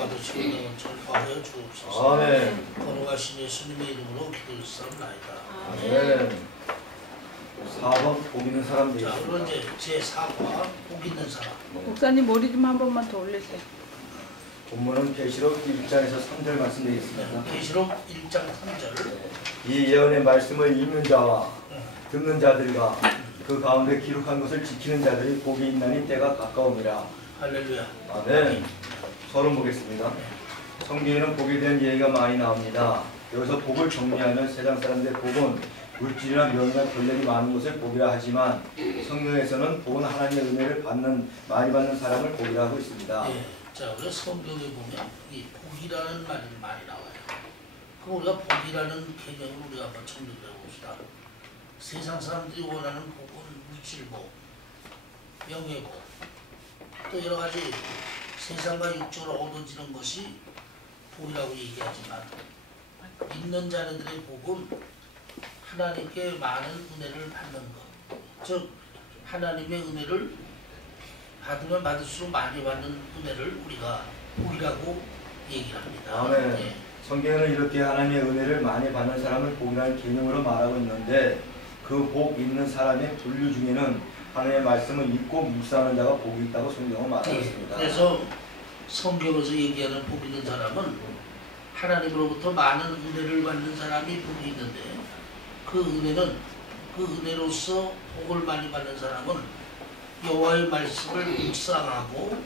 받으시고 영원처럼 과하여 주옵소서. 아멘. 걸어가신 예수님의 이름으로 기도했사옵나이다. 아멘. 4번 복 있는 사람 자, 되겠습니다. 그럼 이제 제4과 복 있는 사람. 목사님 머리 좀 한 번만 더 올리세요. 본문은 계시록 1장에서 3절 말씀 되겠습니다. 계시록 1장 3절. 이 예언의 말씀을 읽는 자와 듣는 자들과 그 가운데 기록한 것을 지키는 자들이 복이 있나니 때가 가까움이라. 할렐루야. 아멘. 서론 보겠습니다. 성경에는 복에 대한 얘기가 많이 나옵니다. 여기서 복을 정리하면 세상 사람들의 복은 물질이나 명예나 권력이 많은 것을 복이라 하지만 성경에서는 복은 하나님의 은혜를 많이 받는 사람을 복이라 하고 있습니다. 예. 자, 우리가 성경에 보면 이 복이라는 말이 많이 나와요. 그럼 우리가 복이라는 개념을 우리가 한번 정리해 봅시다. 세상 사람들이 원하는 복은 물질복, 명예복, 또 여러 가지 세상과 육적으로 얻어지는 것이 복이라고 얘기하지만 믿는 자들의 복은 하나님께 많은 은혜를 받는 것, 즉 하나님의 은혜를 받으면 받을수록 많이 받는 은혜를 우리가 복이라고 얘기를 합니다. 아멘. 예. 성경에는 이렇게 하나님의 은혜를 많이 받는 사람을 복이라는 개념으로 말하고 있는데 그 복 있는 사람의 분류 중에는 하나님의 말씀을 읽고 묵상하는 자가 복이 있다고 성경은 말하고 있습니다. 그래서 성경에서 얘기하는 복 있는 사람은 하나님으로부터 많은 은혜를 받는 사람이 복이 있는데 그 은혜는 그 은혜로서 복을 많이 받는 사람은 여호와의 말씀을 묵상하고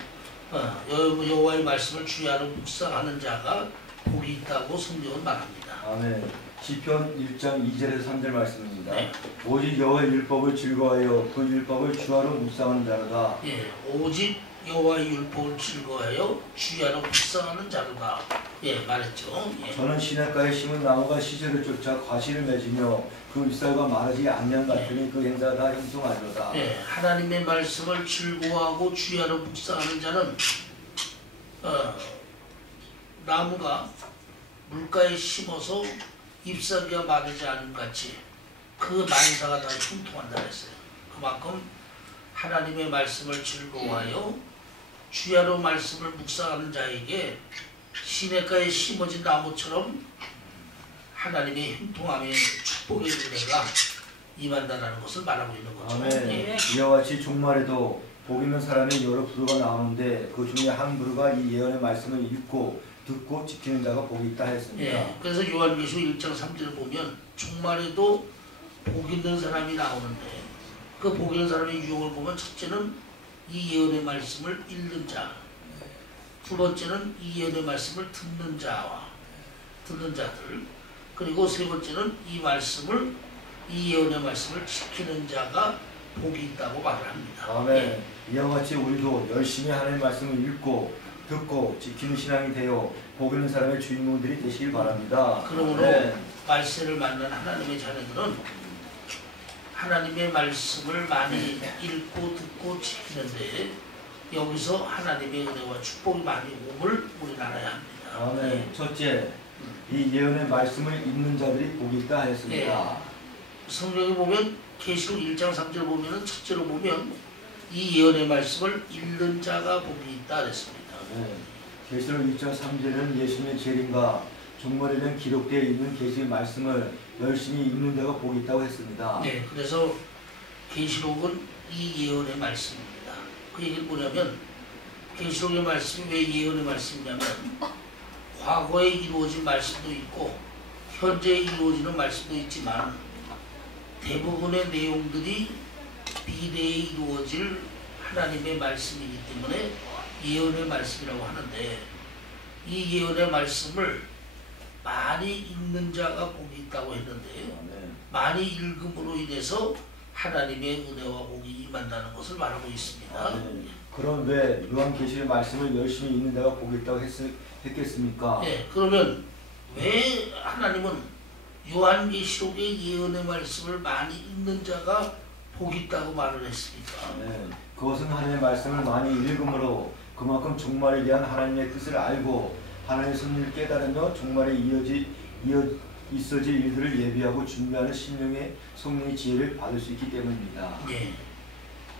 여호와의 말씀을 주야로 묵상하는 자가 복이 있다고 성경은 말합니다. 아멘. 시편 1장 2절에서 3절 말씀입니다. 네. 오직 여호와의 율법을 즐거워하여 그 율법을 주야로 묵상하는 자로다. 예, 오직 여호와의 율법을 즐거워하여 주야로 묵상하는 자로다. 예, 말했죠. 예. 저는 시냇가에 심은 나무가 시절을 쫓아 과실을 맺으며 그 윗살과 마르지 않는 같으니 그 행사가 다 형통하리로다. 예, 하나님의 말씀을 즐거워하고 주야로 묵상하는 자는 나무가 물가에 심어서 잎사귀가 마르지 않은 같이 그 만사가 다 형통한다 했어요. 그만큼 하나님의 말씀을 즐거워하여 주야로 말씀을 묵상하는 자에게 시냇가에 심어진 나무처럼 하나님의 형통함의 축복의 은혜가 임한다는 것을 말하고 있는 거죠. 아멘. 예. 이와 같이 종말에도 복 있는 사람의 여러 부류가 나오는데 그 중에 한 부류가 이 예언의 말씀을 읽고 듣고 지키는 자가 복이 있다 했습니다. 예, 그래서 요한계시록 1장 3절을 보면 종말에도 복 있는 사람이 나오는데 그 복 있는 사람의 유형을 보면 첫째는 이 예언의 말씀을 읽는 자, 두 번째는 이 예언의 말씀을 듣는 자들, 그리고 세 번째는 이 예언의 말씀을 지키는 자가 복이 있다고 말을 합니다. 아멘. 예. 이와 같이 우리도 열심히 하나님의 말씀을 읽고 듣고 지키는 신앙이 되어 복 있는 사람의 주인공들이 되시길 바랍니다. 그러므로 아멘. 말세를 만난 하나님의 자녀들은 하나님의 말씀을 많이 읽고 듣고 지키는데 여기서 하나님의 은혜와 축복이 많이 옴을 우리는 알아야 합니다. 아멘. 예. 첫째, 이 예언의 말씀을 읽는 자들이 복이 있다 했습니다. 성경에 보면 계시록 1장 3절 보면은 첫째로 보면 이 예언의 말씀을 읽는 자가 복이 있다 그랬습니다. 계시록 1장 3절은 예수님의 재림과 종말에 대한 기록되어 있는 계시의 말씀을 열심히 읽는 자가 복이 있다고 했습니다. 네, 그래서 계시록은 이 예언의 말씀입니다. 그 얘기는 뭐냐면 계시록의 말씀이 왜 예언의 말씀이냐면 과거에 이루어진 말씀도 있고 현재 이루어지는 말씀도 있지만 대부분의 내용들이 미래에 이루어질 하나님의 말씀이기 때문에 예언의 말씀이라고 하는데 이 예언의 말씀을 많이 읽는 자가 복이 있다고 했는데 많이 읽음으로 인해서 하나님의 은혜와 복이 임한다는 것을 말하고 있습니다. 그럼 왜 요한계시의 말씀을 열심히 읽는 자가 복이 있다고 했겠습니까? 네, 그러면 왜 하나님은 요한계시록의 예언의 말씀을 많이 읽는 자가 복이 있다고 말을 했습니까? 그것은 하나님의 말씀을 많이 읽음으로 그만큼 종말에 대한 하나님의 뜻을 알고 하나님의 섭리를 깨달으며 종말에 있어질 일들을 예비하고 준비하는 신령의 성령의 지혜를 받을 수 있기 때문입니다. 네.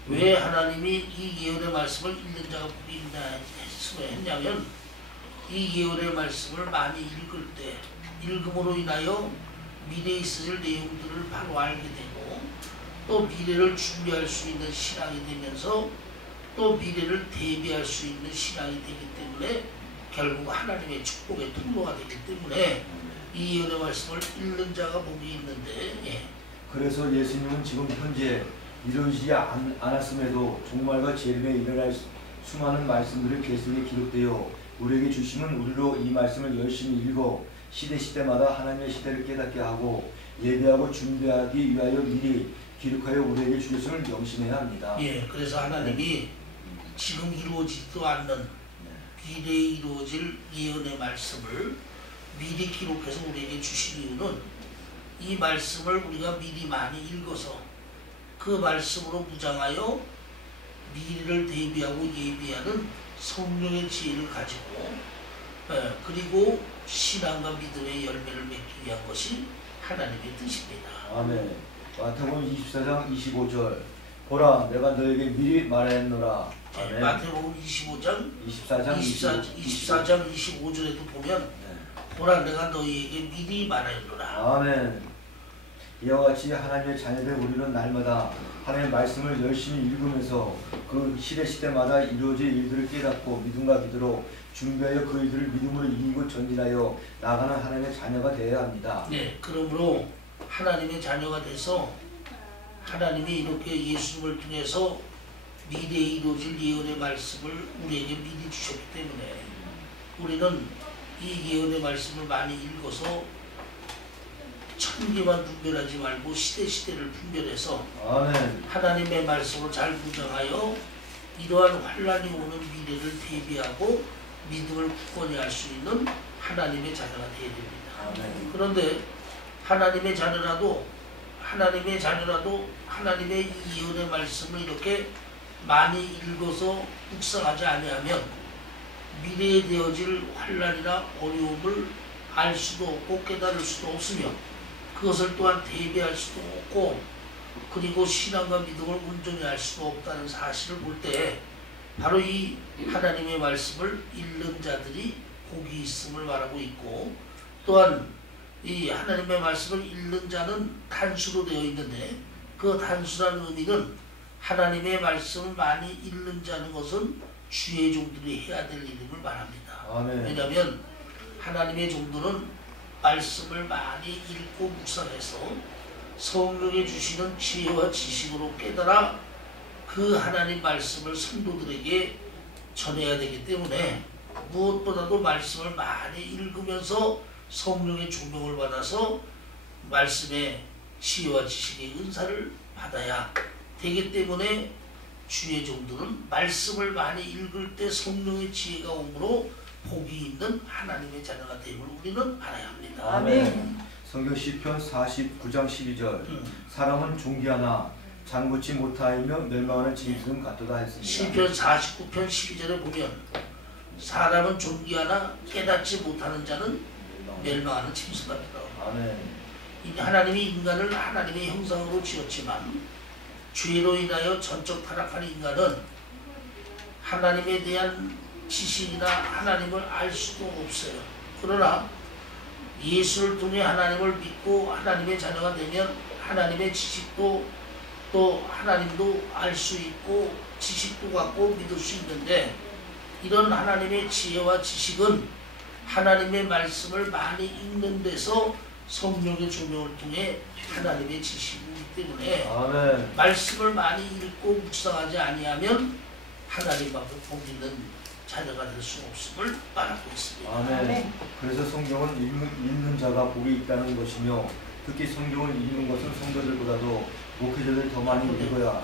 왜 하나님이 이 예언의 말씀을 읽는 자가 복이 있나 했냐면 이 예언의 말씀을 많이 읽을 때 읽음으로 인하여 미래에 있을 내용들을 바로 알게 되고 또 미래를 준비할 수 있는 신앙이 되면서 또 미래를 대비할 수 있는 신앙이 되기 때문에 결국 하나님의 축복의 통로가 되기 때문에 이 예언의 말씀을 읽는 자가 복이 있는데 예. 그래서 예수님은 지금 현재 이루어지지 않았음에도 종말과 재림에 일어날 수많은 말씀들이 계속에 기록되어 우리에게 주시면 우리로 이 말씀을 열심히 읽어 시대마다 하나님의 시대를 깨닫게 하고 예배하고 준비하기 위하여 미리 기록하여 우리에게 주셨음을 명심해야 합니다. 예, 그래서 하나님이 지금 이루어지지도 않는 미래에 이루어질 예언의 말씀을 미리 기록해서 우리에게 주신 이유는 이 말씀을 우리가 미리 많이 읽어서 그 말씀으로 무장하여 미래를 대비하고 예비하는 성령의 지혜를 가지고 그리고 신앙과 믿음의 열매를 맺기 위한 것이 하나님의 뜻입니다. 아멘. 마태복음 24장 25절 보라 내가 너에게 미리 말하였노라. 아멘. 마태복음 25장 24장 25절에도 보면 보라 내가 너희에게 미리 말하였노라. 아멘. 이와 같이 하나님의 자녀들 우리는 날마다 하나님의 말씀을 열심히 읽으면서 그 시대마다 이루어질 일들을 깨닫고 믿음과 기도로 준비하여 그 일들을 믿음으로 이기고 전진하여 나가는 하나님의 자녀가 되어야 합니다. 네, 그러므로 하나님의 자녀가 돼서 하나님이 이렇게 예수님을 통해서 미래에 이루어질 예언의 말씀을 우리에게 미리 주셨기 때문에 우리는 이 예언의 말씀을 많이 읽어서 천기만 분별하지 말고 시대를 분별해서 아멘. 하나님의 말씀으로 잘 무장하여 이러한 환란이 오는 미래를 대비하고 믿음을 굳건히 할 수 있는 하나님의 자녀가 되어야 됩니다. 아멘. 그런데 하나님의 자녀라도 하나님의 이 예언의 말씀을 이렇게 많이 읽어서 묵상하지 아니하면 미래에 되어질 환란이나 어려움을 알 수도 없고 깨달을 수도 없으며 그것을 또한 대비할 수도 없고 그리고 신앙과 믿음을 온전히 할 수도 없다는 사실을 볼 때 바로 이 하나님의 말씀을 읽는 자들이 복이 있음을 말하고 있고 또한 이 하나님의 말씀을 읽는 자는 단수로 되어 있는데 그 단수라는 의미는 하나님의 말씀을 많이 읽는 자는 것은 주의 종들이 해야 될 일임을 말합니다. 아멘. 왜냐하면 하나님의 종들은 말씀을 많이 읽고 묵상해서 성령이 주시는 지혜와 지식으로 깨달아 그 하나님 말씀을 성도들에게 전해야 되기 때문에 무엇보다도 말씀을 많이 읽으면서 성령의 조명을 받아서 말씀의 지혜와 지식의 은사를 받아야 되기 때문에 주의 종들은 말씀을 많이 읽을 때 성령의 지혜가 오므로 복이 있는 하나님의 자녀가 됨을 우리는 알아야 합니다. 아멘. 성경 시편 49장 12절 사람은 존귀하나 장구치 못하이며 멸망하는 짐승 같도다 했습니다. 시편 49편 12절에 보면 사람은 존귀하나 깨닫지 못하는 자는 멸망하는 짐승 같다. 아멘. 하나님이 인간을 하나님의 형상으로 지었지만 죄로 인하여 전적 타락한 인간은 하나님에 대한 지식이나 하나님을 알 수도 없어요. 그러나 예수를 통해 하나님을 믿고 하나님의 자녀가 되면 하나님의 지식도 또 하나님도 알 수 있고 지식도 갖고 믿을 수 있는데 이런 하나님의 지혜와 지식은 하나님의 말씀을 많이 읽는 데서 성령의 조명을 통해 하나님의 지식이기 때문에 아멘. 말씀을 많이 읽고 묵상하지 아니하면 하나님 앞에 복 있는 자녀가 될 수 없음을 말하고 있습니다. 아멘. 그래서 성경은 읽는 자가 복이 있다는 것이며 특히 성경을 읽는 것은 성도들보다도 목회자들이 더 많이 읽어야.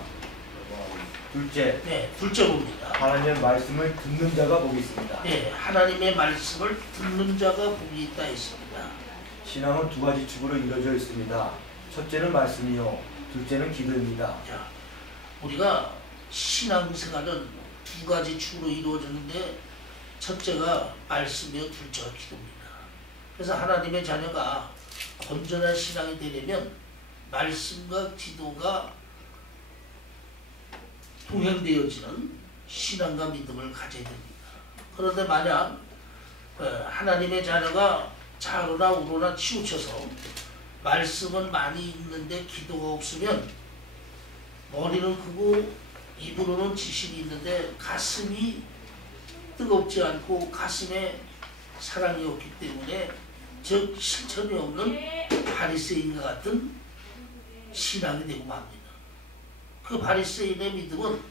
둘째, 네, 둘째 봅니다. 하나님의 말씀을 듣는 자가 복이 있습니다. 네, 하나님의 말씀을 듣는 자가 복이 있다 했습니다. 신앙은 두 가지 축으로 이루어져 있습니다. 첫째는 말씀이요, 둘째는 기도입니다. 자, 우리가 신앙생활은 두 가지 축으로 이루어졌는데 첫째가 말씀이요, 둘째가 기도입니다. 그래서 하나님의 자녀가 건전한 신앙이 되려면 말씀과 기도가 동행되어지는 신앙과 믿음을 가져야 됩니다. 그런데 만약 하나님의 자녀가 좌로나 우로나 치우쳐서 말씀은 많이 있는데 기도가 없으면 머리는 크고 입으로는 지식이 있는데 가슴이 뜨겁지 않고 가슴에 사랑이 없기 때문에 즉 실천이 없는 바리새인과 같은 신앙이 되고 맙니다. 그 바리새인의 믿음은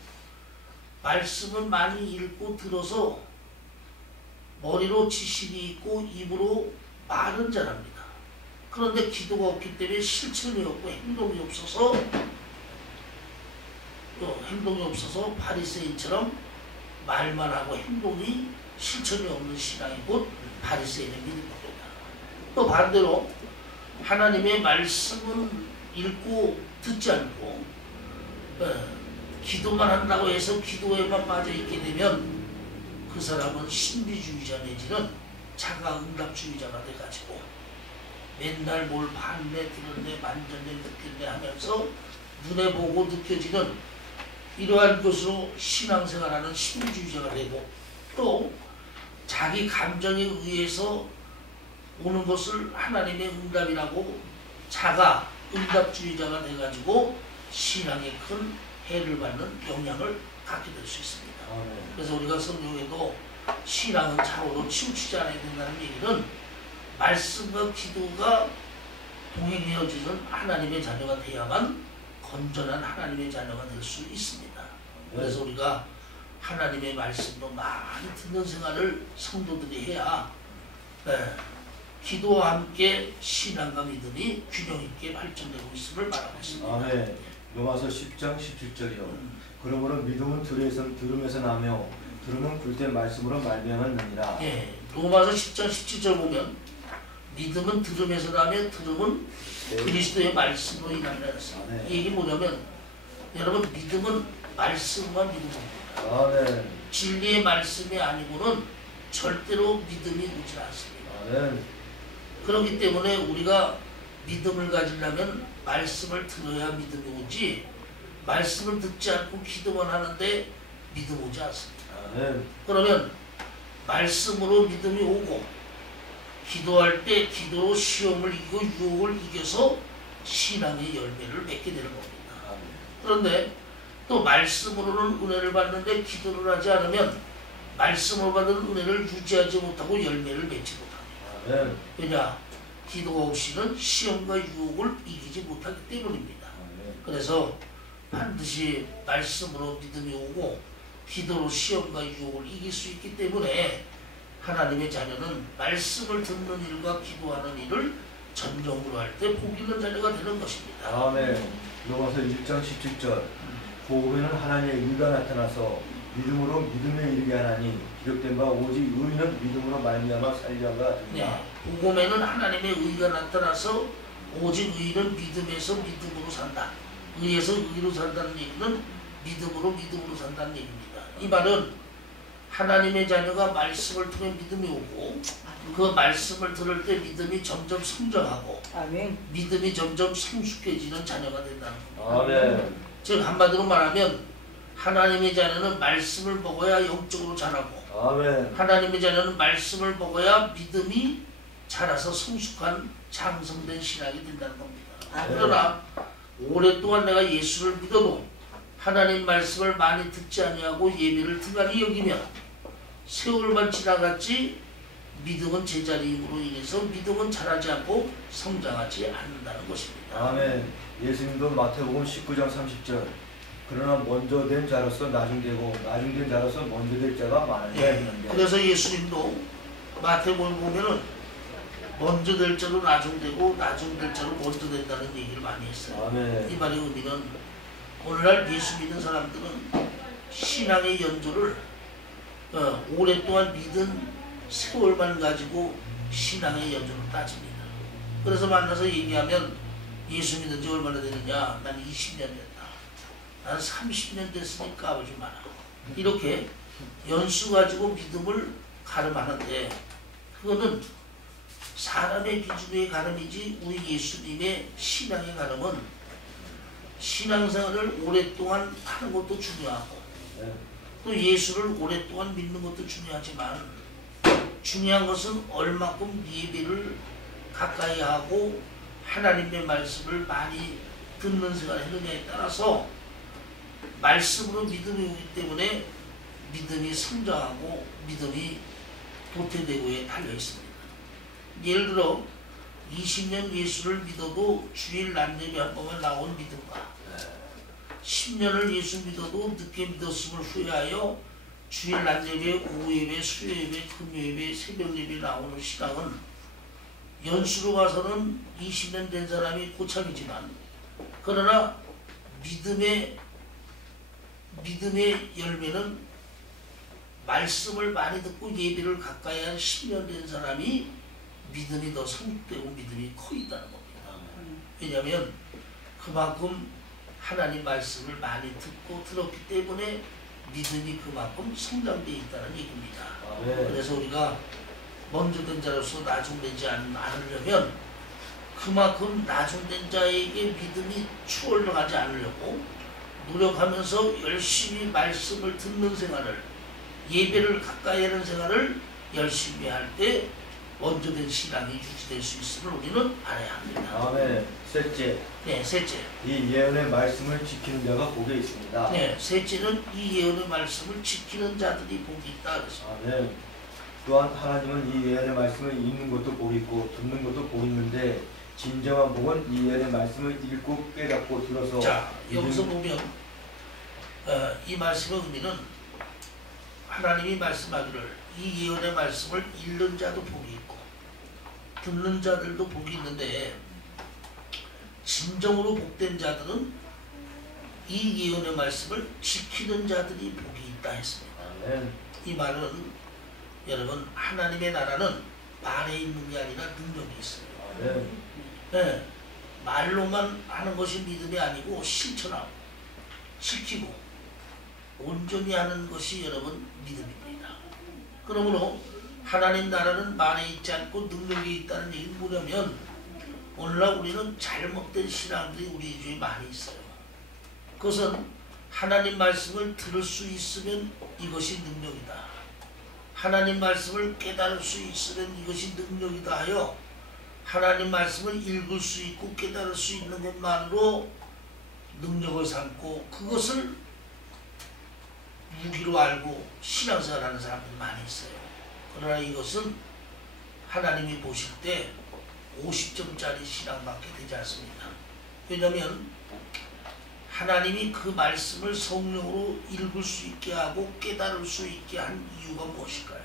말씀을 많이 읽고 들어서 머리로 지식이 있고 입으로 말은 잘합니다. 그런데 기도가 없기 때문에 실천이 없고 행동이 없어서 바리새인처럼 말만 하고 행동이 실천이 없는 신앙이 곧 바리새인의 믿음입니다. 또 반대로 하나님의 말씀은 읽고 듣지 않고 기도만 한다고 해서 기도에만 빠져있게 되면 그 사람은 신비주의자 내지는 자가응답주의자가 돼가지고 맨날 뭘 봤네 들었네 만졌네 느꼈네 하면서 눈에 보고 느껴지는 이러한 것으로 신앙생활하는 신비주의자가 되고 또 자기 감정에 의해서 오는 것을 하나님의 응답이라고 자가 응답주의자가 돼가지고 신앙에 큰 해를 받는 영향을 갖게 될 수 있습니다. 그래서 우리가 성경에도 신앙은 좌우로 치우치지 않아야 된다는 얘기는 말씀과 기도가 동행되어지는 하나님의 자녀가 돼야만 건전한 하나님의 자녀가 될 수 있습니다. 그래서 우리가 하나님의 말씀도 많이 듣는 생활을 성도들이 해야 기도와 함께 신앙과 믿음이 균형 있게 발전되고 있음을 말하고 있습니다. 아멘. 로마서 10장 17절이요. 그러므로 믿음은 들음에서 나며 들음은 굴된 말씀으로 말미암았느니라. 예, 로마서 10장 17절 보면 믿음은 들음에서 나며 들음은 그리스도의 말씀으로 인하여 했습니다. 이 얘기 뭐냐면 여러분 믿음은 말씀만 믿음입니다. 아멘. 진리의 말씀이 아니고는 절대로 믿음이 오지 않습니다. 아멘. 그렇기 때문에 우리가 믿음을 가지려면 말씀을 들어야 믿음이 오지 말씀을 듣지 않고 기도만 하는데 믿음 오지 않습니다. 아멘. 그러면 말씀으로 믿음이 오고 기도할 때 기도로 시험을 이기고 유혹을 이겨서 신앙의 열매를 맺게 되는 겁니다. 아멘. 그런데 또 말씀으로는 은혜를 받는데 기도를 하지 않으면 말씀으로 받은 은혜를 유지하지 못하고 열매를 맺지 못합니다. 아멘. 왜냐? 기도가 없이는 시험과 유혹을 이기지 못하기 때문입니다. 그래서 반드시 말씀으로 믿음이 오고 기도로 시험과 유혹을 이길 수 있기 때문에 하나님의 자녀는 말씀을 듣는 일과 기도하는 일을 전적으로 할 때 복 있는 자녀가 되는 것입니다. 아멘. 로마서 1장 17절 복음에는 하나님의 의가 나타나서 믿음으로 믿음에 이르게 하나니 기록된 바 오직 의인은 믿음으로 말미암아 살리라가 아니라. 네, 복음에는 하나님의 의가 나타나서 오직 의인은 믿음에서 믿음으로 산다. 의에서 의로 산다는 얘기는 믿음으로 산다는 얘기입니다. 이 말은 하나님의 자녀가 말씀을 통해 믿음이 오고 그 말씀을 들을 때 믿음이 점점 성장하고 아멘. 믿음이 점점 성숙해지는 자녀가 된다는 겁니다. 아멘. 즉 한마디로 말하면 하나님의 자녀는 말씀을 먹어야 영적으로 자라고 아멘. 하나님의 자녀는 말씀을 먹어야 믿음이 자라서 성숙한 장성된 신앙이 된다는 겁니다. 그러나 오랫동안 내가 예수를 믿어도 하나님 말씀을 많이 듣지 아니하고 예배를 등한히 여기며 세월만 지나갔지 믿음은 제자리임으로 인해서 믿음은 자라지 않고 성장하지 않는다는 것입니다. 아멘. 예수님도 마태복음 19장 30절 그러나 먼저 된 자로서 나중되고 나중된 자로서 먼저 될 자가 많으니라 했는데. 그래서 예수님도 마태복음 보면은 먼저 될 자로 나중되고 나중될 자로 먼저 된다는 얘기를 많이 했어요. 아멘. 이 말의 의미는 오늘날 예수 믿는 사람들은 신앙의 연조를 오랫동안 믿은 세월만 가지고 신앙의 연조를 따집니다. 그래서 만나서 얘기하면 예수 믿은 지 얼마나 되느냐? 난 20년 됐다. 난 30년 됐으니까 아버지 마라. 이렇게 연수 가지고 믿음을 가름하는데 그거는 사람의 기준의 가름이지 우리 예수님의 신앙의 가름은 신앙생활을 오랫동안 하는 것도 중요하고 또 예수를 오랫동안 믿는 것도 중요하지만 중요한 것은 얼마큼 예배를 가까이 하고 하나님의 말씀을 많이 듣는 생활을 했느냐에 따라서 말씀으로 믿음이 오기 때문에 믿음이 성장하고 믿음이 도태되고에 달려 있습니다. 예를 들어 20년 예수를 믿어도 주일 낮예배 한 번만 나온 믿음과 10년을 예수 믿어도 늦게 믿었음을 후회하여 주일 낮예배, 오후예배, 수요예배, 금요예배, 새벽예배 나오는 신앙은 연수로 봐서는 20년 된 사람이 고참이지만 그러나 믿음의 열매는 말씀을 많이 듣고 예배를 가까이 한 10년 된 사람이 믿음이 더 성숙되고 믿음이 커 있다는 겁니다. 왜냐하면 그만큼 하나님 말씀을 많이 듣고 들었기 때문에 믿음이 그만큼 성장되어 있다는 얘기입니다. 그래서 우리가 먼저 된 자로서 나중되지 않으려면 그만큼 나중된 자에게 믿음이 추월하지 않으려고 노력하면서 열심히 말씀을 듣는 생활을, 예배를 가까이 하는 생활을 열심히 할 때 먼저 된 신앙이 유지될 수 있음을 우리는 알아야 합니다. 아멘. 셋째. 네, 셋째. 이 예언의 말씀을 지키는 자가 복에 있습니다. 네, 셋째는 이 예언의 말씀을 지키는 자들이 복이 있다 그랬습니다. 아멘. 또한 하나님은 이 예언의 말씀을 읽는 것도 복이 있고 듣는 것도 복이 있는데 진정한 복은 이 예언의 말씀을 읽고 깨닫고 들어서. 자, 여기서 보면 이 말씀의 의미는 하나님이 말씀하기를 이 예언의 말씀을 읽는 자도 복이 있고 듣는 자들도 복이 있는데 진정으로 복된 자들은 이 예언의 말씀을 지키는 자들이 복이 있다 했습니다. 아멘. 이 말은 여러분 하나님의 나라는 말에 있는 게 아니라 능력이 있습니다. 아멘. 네, 말로만 하는 것이 믿음이 아니고 실천하고 지키고 온전히 하는 것이 여러분 믿음입니다. 그러므로 하나님 나라는 말에 있지 않고 능력이 있다는 얘기는 뭐냐면 오늘날 우리는 잘못된 신앙들이 우리 주위에 많이 있어요. 그것은 하나님 말씀을 들을 수 있으면 이것이 능력이다. 하나님 말씀을 깨달을 수 있으면 이것이 능력이다 하여 하나님 말씀을 읽을 수 있고 깨달을 수 있는 것만으로 능력을 삼고 그것을 무기로 알고 신앙생활하는 사람들이 많이 있어요. 그러나 이것은 하나님이 보실 때 50점짜리 신앙밖에 되지 않습니다. 왜냐하면 하나님이 그 말씀을 성령으로 읽을 수 있게 하고 깨달을 수 있게 한 이유가 무엇일까요?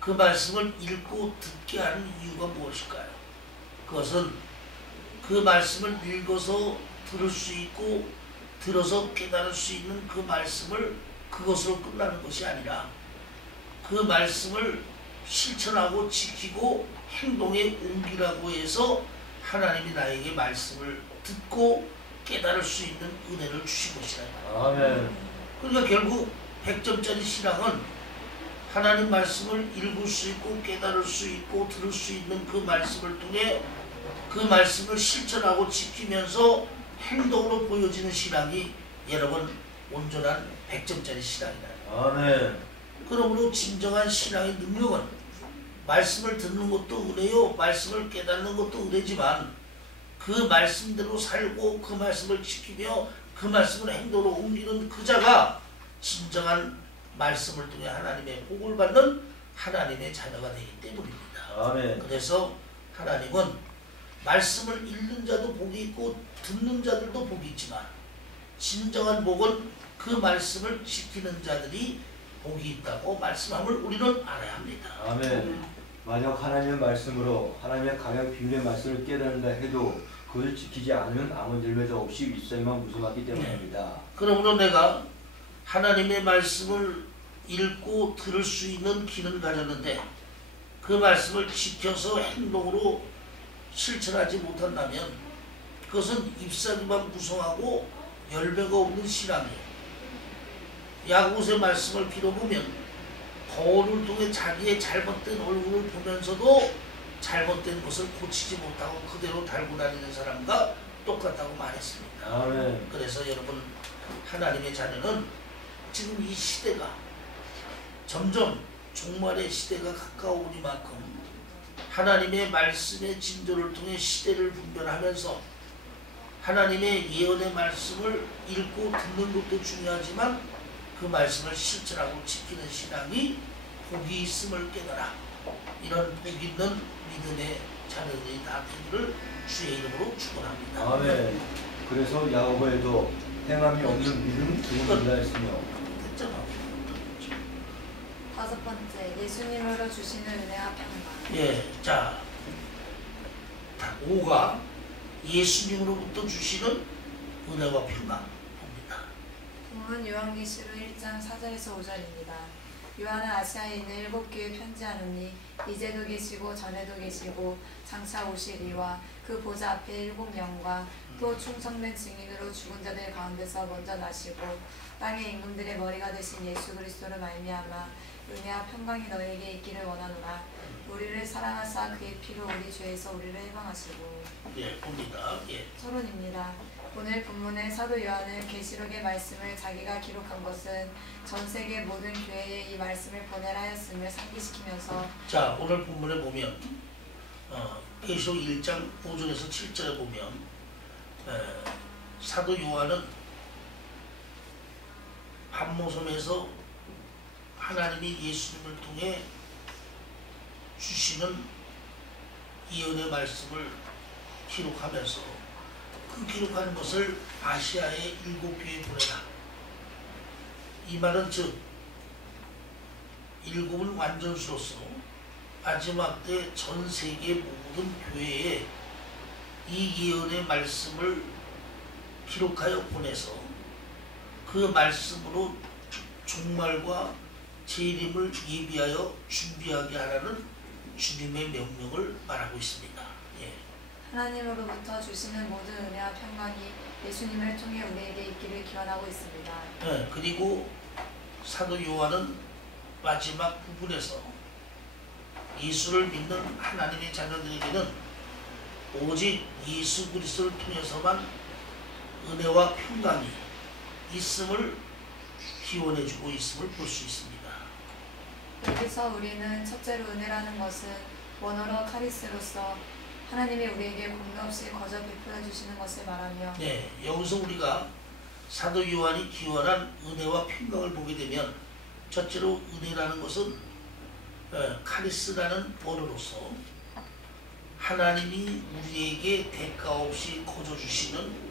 그 말씀을 읽고 듣게 하는 이유가 무엇일까요? 그것은 그 말씀을 읽어서 들을 수 있고 들어서 깨달을 수 있는 그 말씀을 그것으로 끝나는 것이 아니라 그 말씀을 실천하고 지키고 행동에 옮기라고 해서 하나님이 나에게 말씀을 듣고 깨달을 수 있는 은혜를 주신 것이다. 아멘. 그러니까 결국 100점짜리 신앙은 하나님 말씀을 읽을 수 있고 깨달을 수 있고 들을 수 있는 그 말씀을 통해 그 말씀을 실천하고 지키면서 행동으로 보여지는 신앙이 여러분 온전한 100점짜리 신앙이다. 아멘. 그러므로 진정한 신앙의 능력은 말씀을 듣는 것도 은혜요 말씀을 깨닫는 것도 은혜지만 그 말씀대로 살고 그 말씀을 지키며 그 말씀을 행동으로 옮기는 그 자가 진정한 말씀을 통해 하나님의 복을 받는 하나님의 자녀가 되기 때문입니다. 아멘. 그래서 하나님은 말씀을 읽는 자도 복이 있고 듣는 자들도 복이 있지만 진정한 복은 그 말씀을 지키는 자들이 복이 있다고 말씀함을 우리는 알아야 합니다. 아멘. 만약 하나님의 말씀으로 하나님의 강한 비밀의 말씀을 깨닫는다 해도 그것을 지키지 않으면 아무 열매도 없이 윗사이만 무성하기 때문입니다. 그러므로 내가 하나님의 말씀을 읽고 들을 수 있는 기능을 가졌는데 그 말씀을 지켜서 행동으로 실천하지 못한다면 그것은 잎사귀만 무성하고 열매가 없는 신앙이에요. 야고보서의 말씀을 빌어보면 거울을 통해 자기의 잘못된 얼굴을 보면서도 잘못된 것을 고치지 못하고 그대로 달고 다니는 사람과 똑같다고 말했습니다. 아멘. 그래서 여러분 하나님의 자녀는 지금 이 시대가 점점 종말의 시대가 가까우니만큼 하나님의 말씀의 진도를 통해 시대를 분별하면서 하나님의 예언의 말씀을 읽고 듣는 것도 중요하지만 그 말씀을 실천하고 지키는 신앙이 복이 있음을 깨달아 이런 복 있는 믿음의 자녀들이 다 되기를 주의 이름으로 축원합니다. 아멘. 그래서 야고보에도 행함이 없는 믿음 두고이라 했으며 됐잖아. 다섯 번째, 예수님으로 주시는 은혜와 평강. 예, 자, 5가 예수님으로부터 주시는 은혜와 평강 봅니다. 본문 요한계시록 1장 4절에서 5절입니다. 요한은 아시아에 있는 7교회 편지하노니 이제도 계시고 전에도 계시고 장차 오시리와 그 보좌 앞에 7명과 또 충성된 증인으로 죽은 자들 가운데서 먼저 나시고 땅의 임금들의 머리가 되신 예수 그리스도를 말미암아 은혜와 평강이 너에게 있기를 원하노라. 우리를 사랑하사 그의 피로 우리 죄에서 우리를 해방하시고. 예, 봅니다. 예. 서론입니다. 오늘 본문의 사도 요한은 계시록의 말씀을 자기가 기록한 것은 전 세계 모든 교회에 이 말씀을 보내라 하였음을 상기시키면서 자, 오늘 본문에 보면 계시록 1장 5절에서 7절에 보면 사도 요한은 반모섬에서 하나님이 예수님을 통해 주시는 예언의 말씀을 기록하면서 그 기록한 것을 아시아의 7교회에 보내라. 이 말은 즉 7은 완전수로서 마지막 때 전 세계 모든 교회에 이 예언의 말씀을 기록하여 보내서 그 말씀으로 종말과 재림을 예비하여 준비하게 하라는 주님의 명령을 말하고 있습니다. 예. 하나님으로부터 주시는 모든 은혜와 평강이 예수님을 통해 우리에게 있기를 기원하고 있습니다. 예. 그리고 사도 요한은 마지막 부분에서 예수를 믿는 하나님의 자녀들에게는 오직 예수 그리스도를 통해서만 은혜와 평강이 있음을 기원해주고 있음을 볼 수 있습니다. 여기서 우리는 첫째로 은혜라는 것은 원어로 카리스로서 하나님이 우리에게 공로 없이 거저 베풀어 주시는 것을 말하며 네, 여기서 우리가 사도 요한이 기원한 은혜와 평강을 보게 되면 첫째로 은혜라는 것은 카리스라는 번호로서 하나님이 우리에게 대가 없이 거저 주시는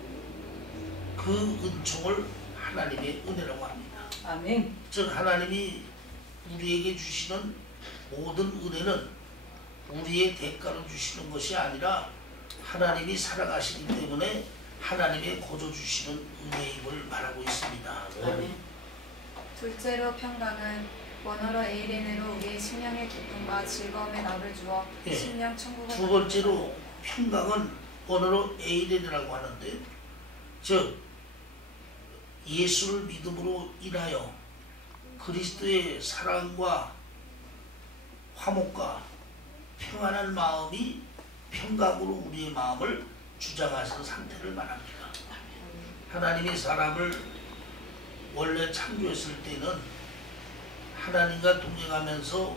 그 은총을 하나님의 은혜라고 합니다. 아멘. 즉 하나님이 우리에게 주시는 모든 은혜는 우리의 대가로 주시는 것이 아니라 하나님이 살아가시기 때문에 하나님의 거저 주시는 은혜임을 말하고 있습니다. 아멘. 둘째로 평강은 원어로 에이레네로 우리의 심령의 기쁨과 즐거움에 납을 주어 예. 심령 천국을 두 번째로 평강은 언어로 에이렌이라고 하는데 즉 예수를 믿음으로 인하여 그리스도의 사랑과 화목과 평안한 마음이 평강으로 우리의 마음을 주장하시는 상태를 말합니다. 하나님이 사람을 원래 창조했을 때는 하나님과 동행하면서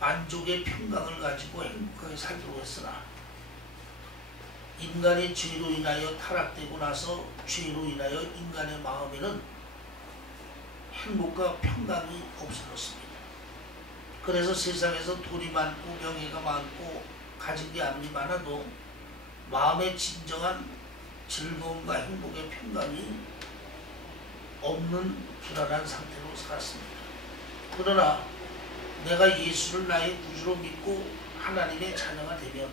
만족의 평강을 가지고 행복하게 살도록 했으나 인간의 죄로 인하여 타락되고 나서 죄로 인하여 인간의 마음에는 행복과 평강이 없어졌습니다. 그래서 세상에서 돈이 많고 명예가 많고 가진 게 아무리 많아도 마음의 진정한 즐거움과 행복의 평강이 없는 불안한 상태로 살았습니다. 그러나 내가 예수를 나의 구주로 믿고 하나님의 자녀가 되면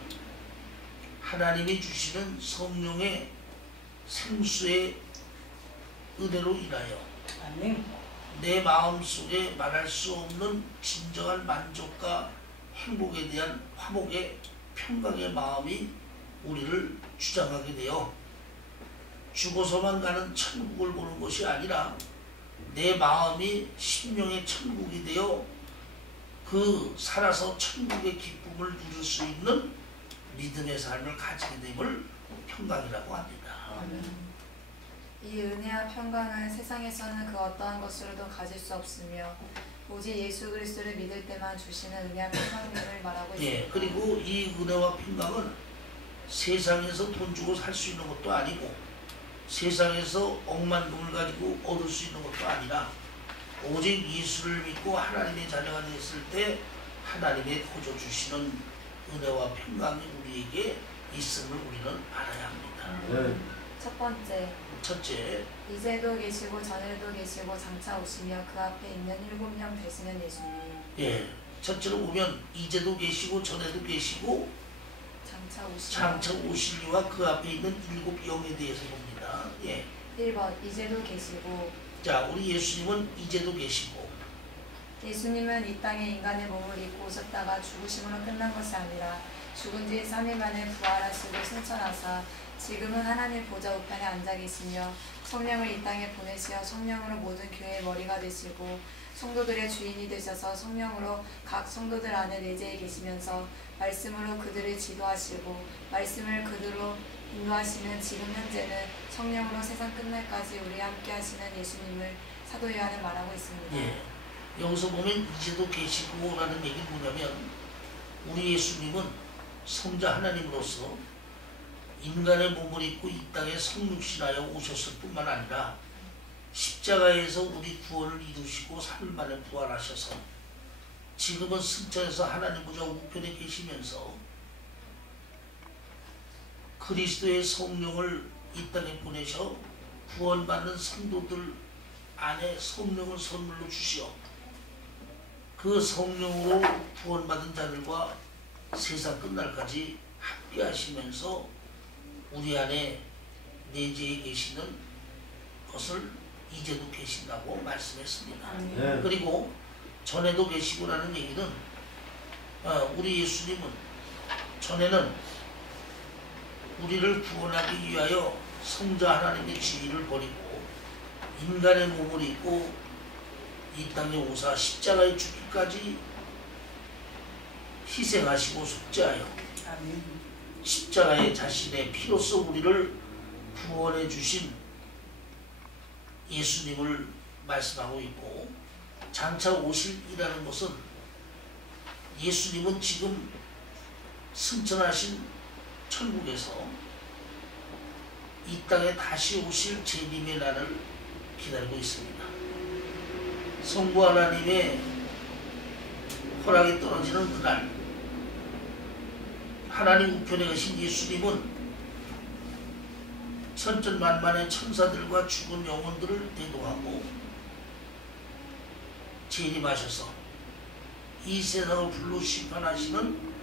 하나님이 주시는 성령의 생수의 은혜로 인하여 아멘. 내 마음속에 말할 수 없는 진정한 만족과 행복에 대한 화목의 평강의 마음이 우리를 주장하게 되어 죽어서만 가는 천국을 보는 것이 아니라 내 마음이 심령의 천국이 되어 그 살아서 천국의 기쁨을 누릴 수 있는 믿음의 삶을 가지게 됨을 평강이라고 합니다. 이 은혜와 평강은 세상에서는 그 어떠한 것으로도 가질 수 없으며 오직 예수 그리스도를 믿을 때만 주시는 은혜와 평강을 말하고 있습니다. 예, 그리고 이 은혜와 평강은 세상에서 돈 주고 살 수 있는 것도 아니고 세상에서 억만금을 가지고 얻을 수 있는 것도 아니라 오직 예수를 믿고 하나님의 자녀가 됐을 때 하나님의 거저 주시는 은혜와 평강이 우리에게 있음을 우리는 알아야 합니다. 네. 첫 번째, 첫째, 이제도 계시고 전에도 계시고 장차 오시며 그 앞에 있는 일곱 영 되시는 예수님. 예, 첫째로 보면 이제도 계시고 전에도 계시고 장차 오실 이와 그 앞에 있는 일곱 영에 대해서 봅니다. 예. 1번, 이제도 계시고. 자, 우리 예수님은 이제도 계시고 예수님은 이 땅에 인간의 몸을 입고 오셨다가 죽으심으로 끝난 것이 아니라 죽은 뒤 3일 만에 부활하시고 승천하사 지금은 하나님 보좌 우편에 앉아 계시며 성령을 이 땅에 보내시어 성령으로 모든 교회의 머리가 되시고 성도들의 주인이 되셔서 성령으로 각 성도들 안에 내재해 계시면서 말씀으로 그들을 지도하시고 말씀을 그들로 인도하시는 지금 현재는 성령으로 세상 끝날까지 우리와 함께 하시는 예수님을 사도 요한은 말하고 있습니다. 예. 여기서 보면 이제도 계시고 라는 얘기는 뭐냐면 우리 예수님은 성자 하나님으로서 인간의 몸을 입고 이 땅에 성육신하여 오셨을 뿐만 아니라 십자가에서 우리 구원을 이루시고 3일 만에 부활하셔서 지금은 승천해서 하나님 보좌 우편에 계시면서 그리스도의 성령을 이 땅에 보내셔 구원받는 성도들 안에 성령을 선물로 주시어 그 성령으로 구원받은 자들과 세상 끝날까지 함께 하시면서 우리 안에 내재해 계시는 것을 이제도 계신다고 말씀했습니다. 네. 그리고 전에도 계시고라는 얘기는 우리 예수님은 전에는 우리를 구원하기 위하여 성자 하나님의 지위를 버리고 인간의 몸을 입고 이 땅에 오사 십자가에 죽기까지 희생하시고 속죄하여 십자가에 자신의 피로써 우리를 구원해 주신 예수님을 말씀하고 있고 장차 오실이라는 것은 예수님은 지금 승천하신 천국에서 이 땅에 다시 오실 재림의 날을 기다리고 있습니다. 성부 하나님의 허락이 떨어지는 그날 하나님 우편에 계신 예수님은 천천만만의 천사들과 죽은 영혼들을 대동하고 재림하셔서 이 세상을 불로 심판하시는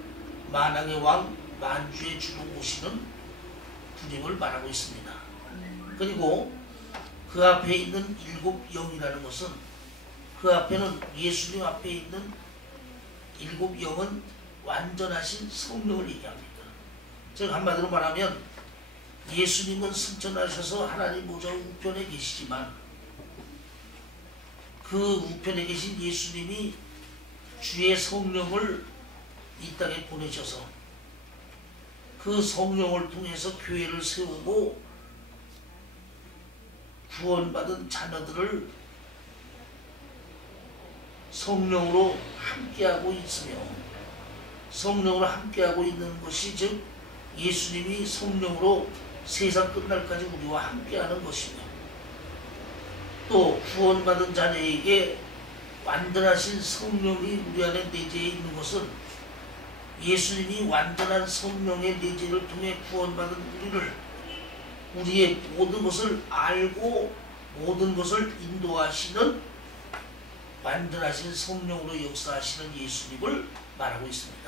만왕의 왕 만주의 주로 오시는 분임을 말하고 있습니다. 그리고 그 앞에 있는 일곱 영이라는 것은 그 앞에는 예수님 앞에 있는 일곱 영은 완전하신 성령을 얘기합니다. 즉 한마디로 말하면 예수님은 승천하셔서 하나님 보좌 우편에 계시지만 그 우편에 계신 예수님이 주의 성령을 이 땅에 보내셔서 그 성령을 통해서 교회를 세우고 구원받은 자녀들을 성령으로 함께하고 있으며 성령으로 함께하고 있는 것이 즉 예수님이 성령으로 세상 끝날까지 우리와 함께하는 것이며 또 구원받은 자녀에게 완전하신 성령이 우리 안에 내재해 있는 것은 예수님이 완전한 성령의 내재를 통해 구원받은 우리를 우리의 모든 것을 알고 모든 것을 인도하시는 완전하신 성령으로 역사하시는 예수님을 말하고 있습니다.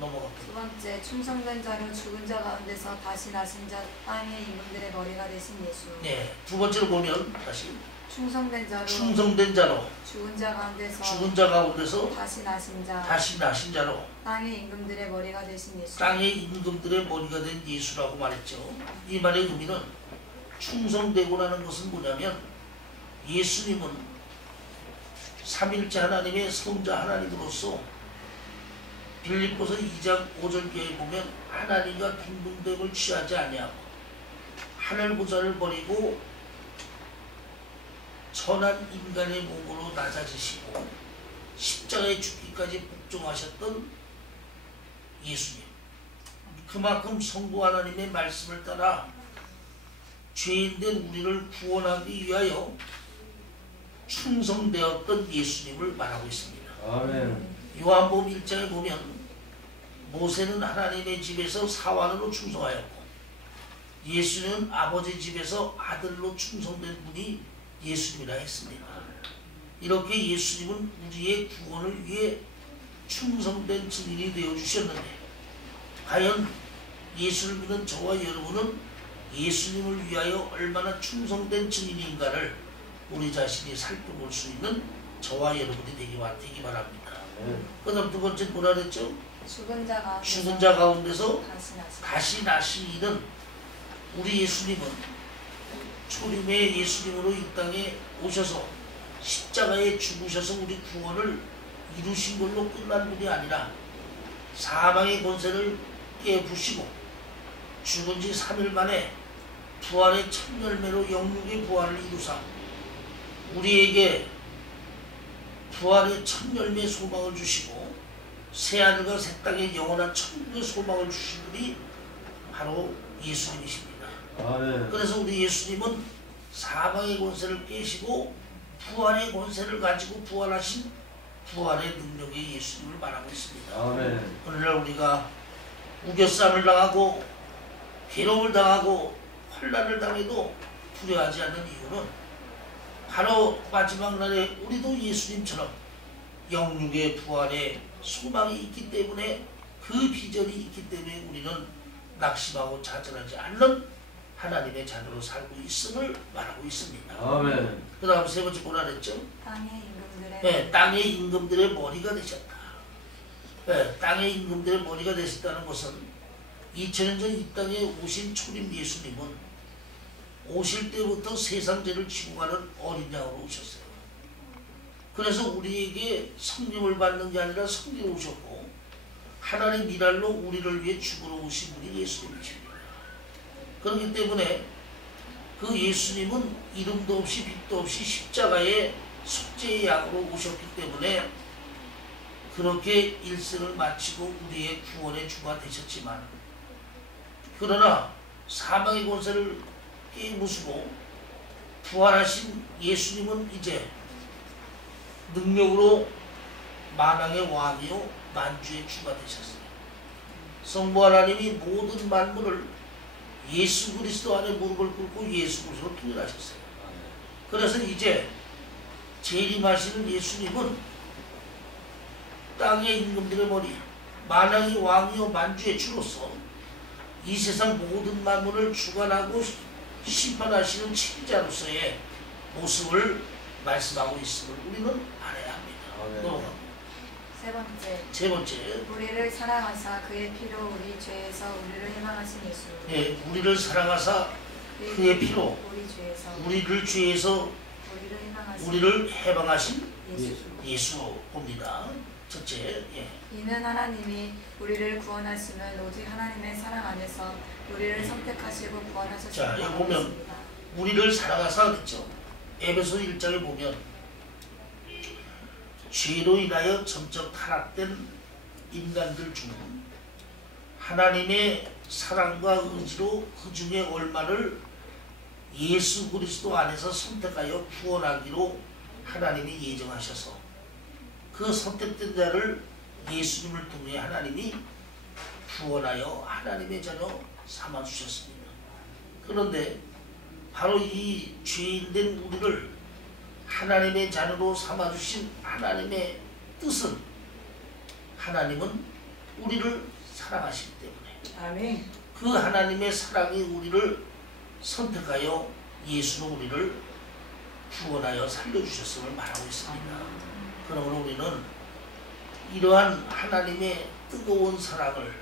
넘어갑니다. 두 번째, 충성된 자로 죽은 자 가운데서 다시 나신 자 땅의 임금들의 머리가 되신 예수. 네, 두 번째로 보면 다시 충성된 자로 죽은 죽은 자 가운데서 자 가운데서 다시 나신 자로 땅의 임금들의 머리가 되신 예수. 땅의 임금들의 머리가 된 예수라고 말했죠. 이 말의 의미는 충성되고라는 것은 뭐냐면 예수님은 삼일째 하나님의 성자 하나님으로서 빌립보서 2장 5절기에 보면 하나님과 동등됨을 취하지 아니하고 하늘 보좌를 버리고 선한 인간의 몸으로 낮아지시고 십자가에 죽기까지 복종하셨던 예수님. 그만큼 성부 하나님의 말씀을 따라 죄인된 우리를 구원하기 위하여 충성되었던 예수님을 말하고 있습니다. 아멘. 요한복음 1장에 보면 모세는 하나님의 집에서 사환으로 충성하였고 예수는 아버지 집에서 아들로 충성된 분이 예수님이라 했습니다. 이렇게 예수님은 우리의 구원을 위해 충성된 증인이 되어주셨는데 과연 예수를 믿는 저와 여러분은 예수님을 위하여 얼마나 충성된 증인인가를 우리 자신이 살펴볼 수 있는 저와 여러분이 되기 바랍니다. 그 다음 두 번째 뭐라 그랬죠? 죽은 자 가운데서 다시 다시 나시는 우리 예수님은 초림의 예수님으로 이 땅에 오셔서 십자가에 죽으셔서 우리 구원을 이루신 걸로 끝난 분이 아니라 사망의 권세를 깨부시고 죽은 지 3일 만에 부활의 첫 열매로 영육의 부활을 이루사 우리에게 부활의 첫 열매 소망을 주시고 새하늘과 새 땅에 영원한 천국의 소망을 주신 분이 바로 예수님이십니다. 아멘. 그래서 우리 예수님은 사망의 권세를 깨시고 부활의 권세를 가지고 부활하신 부활의 능력의 예수님을 말하고 있습니다. 아멘. 오늘날 우리가 우겨쌈을 당하고 괴로움을 당하고 환난을 당해도 두려워하지 않는 이유는 바로 마지막 날에 우리도 예수님처럼 영육의 부활의 소망이 있기 때문에 그 비전이 있기 때문에 우리는 낙심하고 좌절하지 않는 하나님의 자녀로 살고 있음을 말하고 있습니다. 아멘. 그 다음 세 번째 뭐라 그랬죠? 땅의 임금들의 머리가 되셨다. 땅의 임금들의 머리가 되셨다는 것은 2000년 전 이 땅에 오신 초림 예수님은 오실 때부터 세상 죄를 지고 가는 어린 양으로 오셨어요. 그래서 우리에게 성령을 받는 게 아니라 성령으로 오셨고 하나님 일할로 우리를 위해 죽으러 오신 분이 예수님이십니다. 그렇기 때문에 그 예수님은 이름도 없이 빛도 없이 십자가에 속죄의 양으로 오셨기 때문에 그렇게 일생을 마치고 우리의 구원의 주가 되셨지만 그러나 사망의 권세를 깨부수고 부활하신 예수님은 이제 능력으로 만왕의 왕이요 만주의 주가 되셨어요. 성부 하나님이 모든 만물을 예수 그리스도 안에 무릎을 꿇고 예수 그리스도로 통일하셨어요. 그래서 이제 재림하시는 예수님은 땅의 임금들의 머리 만왕의 왕이요 만주의 주로서 이 세상 모든 만물을 주관하고 심판하시는 책임자로서의 모습을 말씀하고 있음을 우리는 알아야 합니다. 세 번째, 우리를 사랑하사 그의 피로 우리 죄에서 우리를 해방하신 예수. 네, 우리를 사랑하사 그의 피로 우리를 죄에서 우리를 해방하신 예수 봅니다. 첫째, 이는 하나님이 우리를 구원하시면 오직 하나님의 사랑 안에서 우리를 선택하시고 구원하셨습니다. 자, 여기 보면 우리를 사랑하사 그랬죠. 에베소 1장에 보면 죄로 인하여 점점 타락된 인간들 중 하나님의 사랑과 의지로 그 중에 얼마를 예수 그리스도 안에서 선택하여 구원하기로 하나님이 예정하셔서 그 선택된 자를 예수님을 통해 하나님이 구원하여 하나님의 자녀 삼아주셨습니다. 그런데 바로 이 죄인된 우리를 하나님의 자녀로 삼아주신 하나님의 뜻은 하나님은 우리를 사랑하시기 때문에 아멘. 그 하나님의 사랑이 우리를 선택하여 예수로 우리를 구원하여 살려주셨음을 말하고 있습니다. 그러므로 우리는 이러한 하나님의 뜨거운 사랑을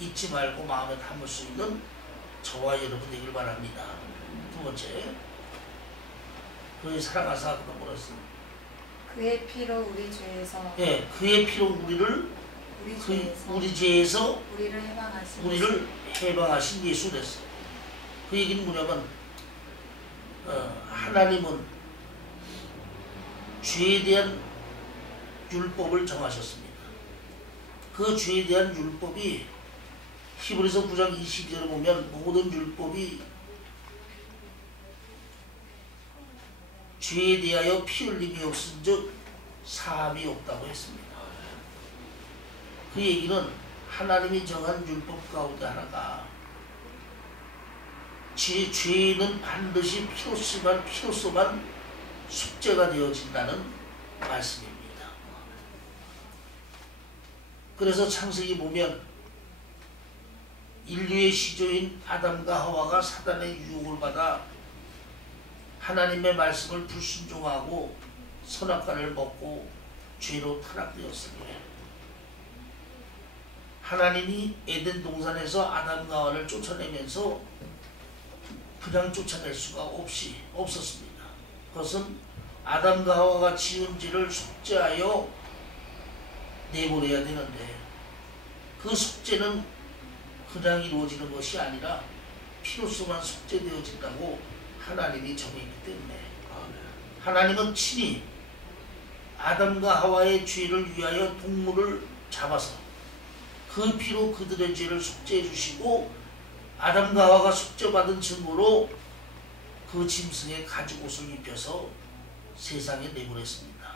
잊지 말고 마음에 담을 수 있는 저와 여러분 되길 바랍니다. 두 번째, 그의 사랑하사 그가 뭐라 했어요? 그의 피로 우리 죄에서 예, 그의 피로 우리를 우리 죄에서 우리를 해방하신 예수 됐어요. 그 얘기는 뭐냐면 하나님은 죄에 대한 율법을 정하셨습니다. 그 죄에 대한 율법이 히브리서 9장 20절에 보면 모든 율법이 죄에 대하여 피 흘림이 없은즉 사함이 없다고 했습니다. 그 얘기는 하나님이 정한 율법 가운데 하나가 죄는 반드시 피로서만 속죄가 되어진다는 말씀입니다. 그래서 창세기 보면 인류의 시조인 아담과 하와가 사단의 유혹을 받아 하나님의 말씀을 불순종하고 선악과를 먹고 죄로 타락되었습니다. 하나님이 에덴 동산에서 아담과 하와를 쫓아내면서 그냥 쫓아낼 수가 없었습니다. 그것은 아담과 하와가 지은 죄를 속죄하여 내보내야 되는데 그 속죄는 그냥 이루어지는 것이 아니라 피로서만 속죄되어진다고 하나님이 정했기 때문에 하나님은 친히 아담과 하와의 죄를 위하여 동물을 잡아서 그 피로 그들의 죄를 속죄해 주시고 아담과 하와가 속죄받은 증거로 그 짐승의 가죽옷을 입혀서 세상에 내보냈습니다.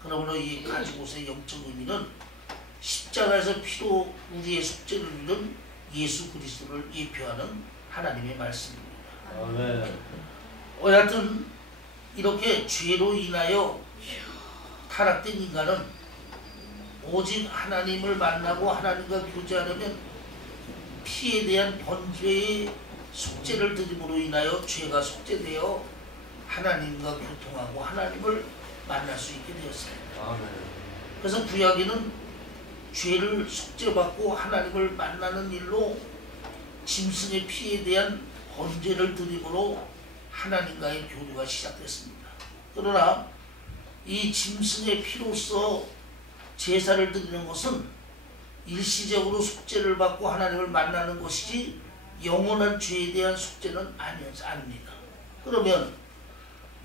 그러므로 이 가죽옷의 영적 의미는 십자가에서 피로 우리의 속죄를 이룬 예수 그리스도를 예표하는 하나님의 말씀입니다. 아멘. 여하튼 이렇게 죄로 인하여 타락된 인간은 오직 하나님을 만나고 하나님과 교제하려면 피에 대한 번제의 속죄를 드림으로 인하여 죄가 속죄되어 하나님과 교통하고 하나님을 만날 수 있게 되었습니다. 아멘. 그래서 구약에는 죄를 속죄받고 하나님을 만나는 일로 짐승의 피에 대한 번제를 드림으로 하나님과의 교류가 시작됐습니다. 그러나 이 짐승의 피로서 제사를 드리는 것은 일시적으로 속죄를 받고 하나님을 만나는 것이지 영원한 죄에 대한 속죄는 아닙니다. 그러면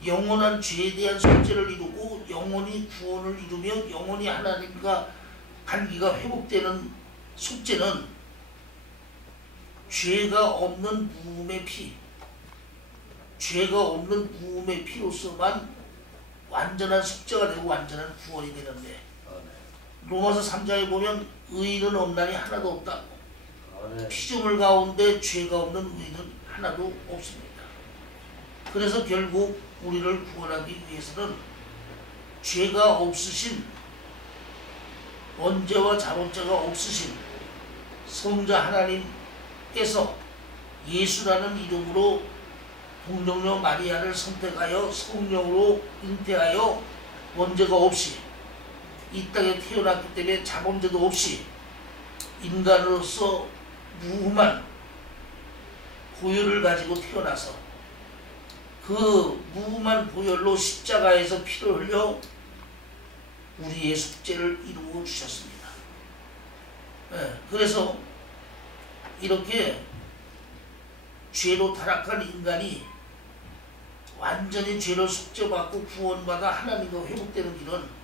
영원한 죄에 대한 속죄를 이루고 영원히 구원을 이루며 영원히 하나님과 관계가 회복되는 속죄는 죄가 없는 무음의 피, 죄가 없는 무음의 피로서만 완전한 속죄가 되고 완전한 구원이 되는데 로마서 3장에 보면 의인은 없나니 하나도 없다. 피조물 가운데 죄가 없는 의인은 하나도 없습니다. 그래서 결국 우리를 구원하기 위해서는 죄가 없으신 원죄와 자본죄가 없으신 성자 하나님께서 예수라는 이름으로 동정녀 마리아를 선택하여 성령으로 잉태하여 원죄가 없이 이 땅에 태어났기 때문에 자범죄도 없이 인간으로서 무흠한 보혈을 가지고 태어나서 그 무흠한 보혈로 십자가에서 피를 흘려 우리의 속죄를 이루어 주셨습니다. 그래서 이렇게 죄로 타락한 인간이 완전히 죄를 속죄받고 구원받아 하나님과 회복되는 길은